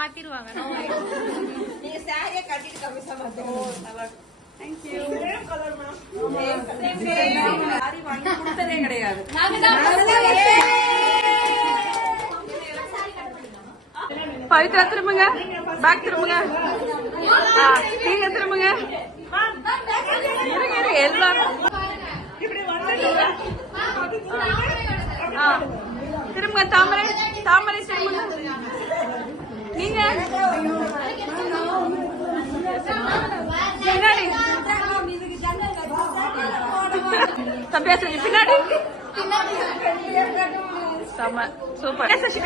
மாத்திடுவாங்க. நீங்க சாரியா கட்டிட்டு கமிஷா மாத்துங்க. Thank you. சாரி வாங்கி கொடுத்ததே கிடையாது. பவித்ரா திரும்புங்க, பேக் திரும்புங்க, நீங்க திரும்புங்க. இருங்க இருங்க எல்லாரும் திரும்புங்க. தாமரை தாமரை திரும்புங்க. நீங்க பின்னாடி பேசுறீங்க பின்னாடி. சூப்பர்.